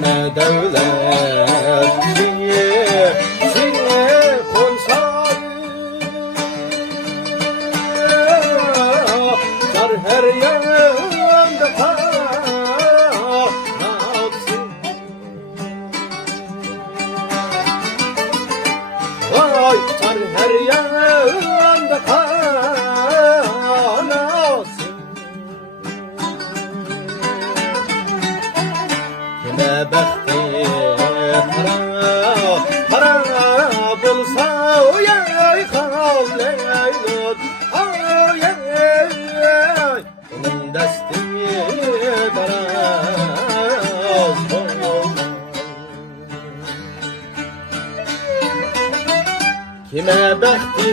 ne devlet seni konsar dar her yanda kanatsın vay dar her yanda kanatsın ne bekti kara bulsa oyay kavleylot oyay onun desti daraz kime bekti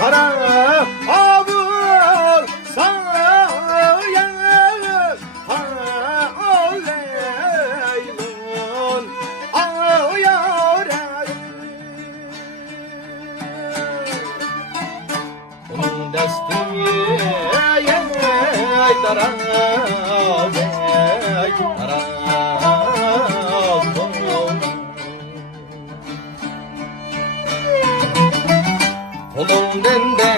kara abul kolumdan de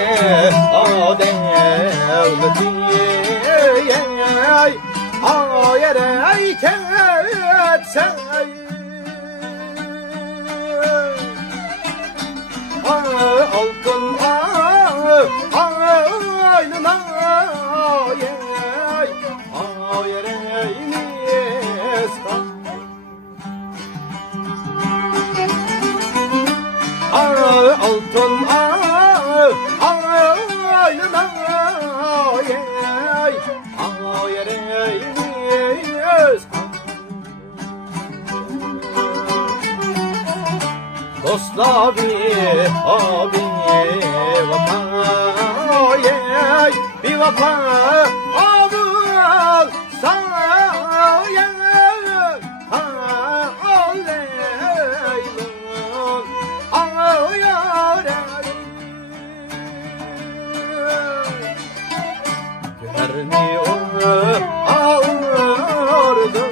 devleti ayere ketse altın aynına altın aynına dostlar abi vatan bir vatan abul sayın aleylon ayar günlerini ağırdı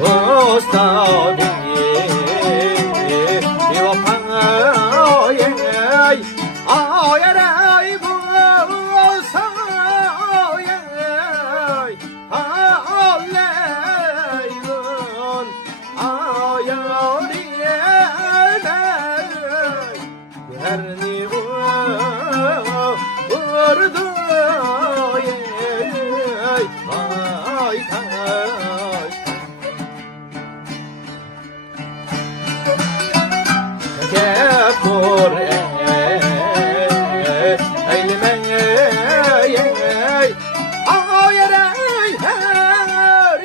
dost abi bir vatan ayar bulsa aleylon ayar yerini vurdu vay taş kefur eyleme ayar her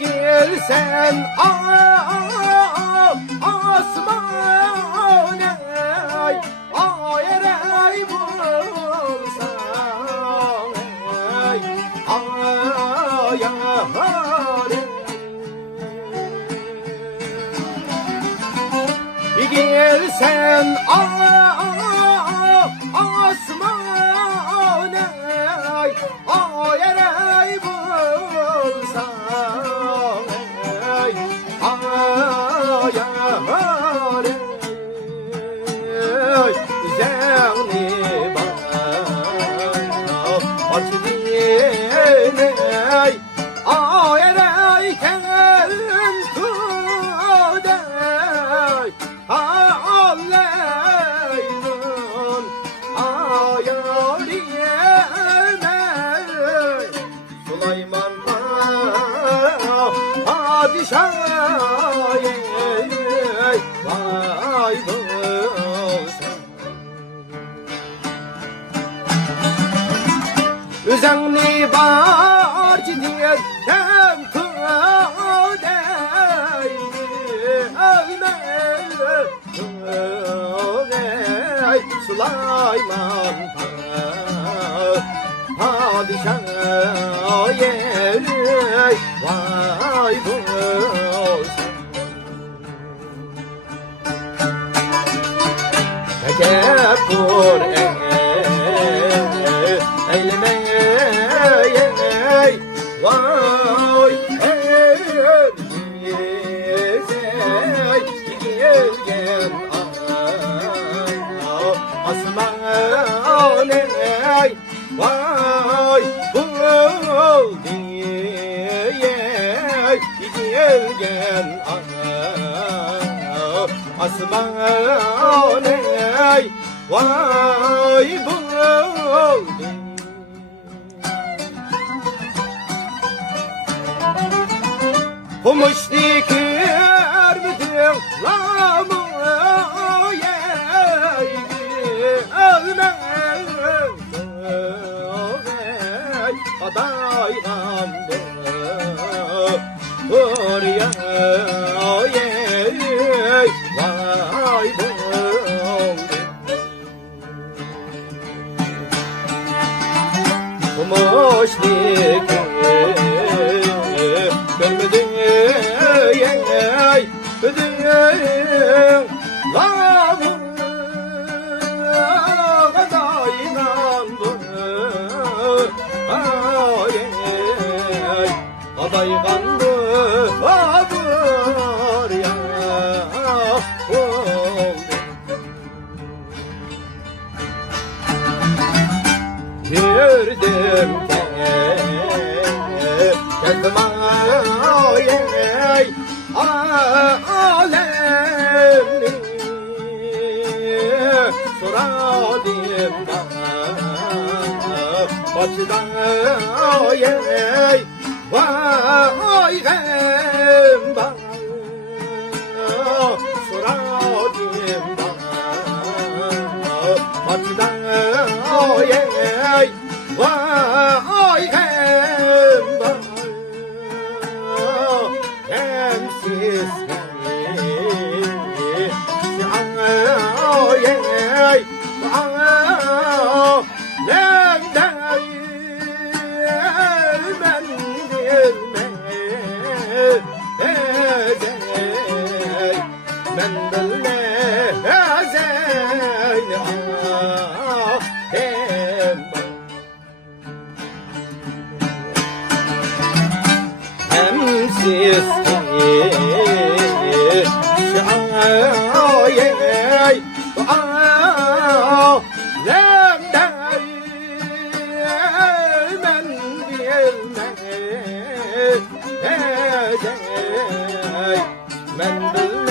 gelsen asmane ayar bulsan ayar gelsen asmane ayar bulsan ayar zevni aç diyene ayar kelen tuday aleylon ayar yeme Süleyman padişah vay bulsun üzerni barcı diye kentü ölme Süleyman padişah yerim vay bulsun. Tekebbür eyleme vay gelgen asman vay bul diye gelgen asman vay buldum. Kumuşlikir bütün lamı adaylandı oraya vay buldum. Kumuşlikir görmedin lamı adaylandı adaylandı buraya gördüm geldim alemni suradım açıdan vay gamba suradım açıdan vay gamba emsiz men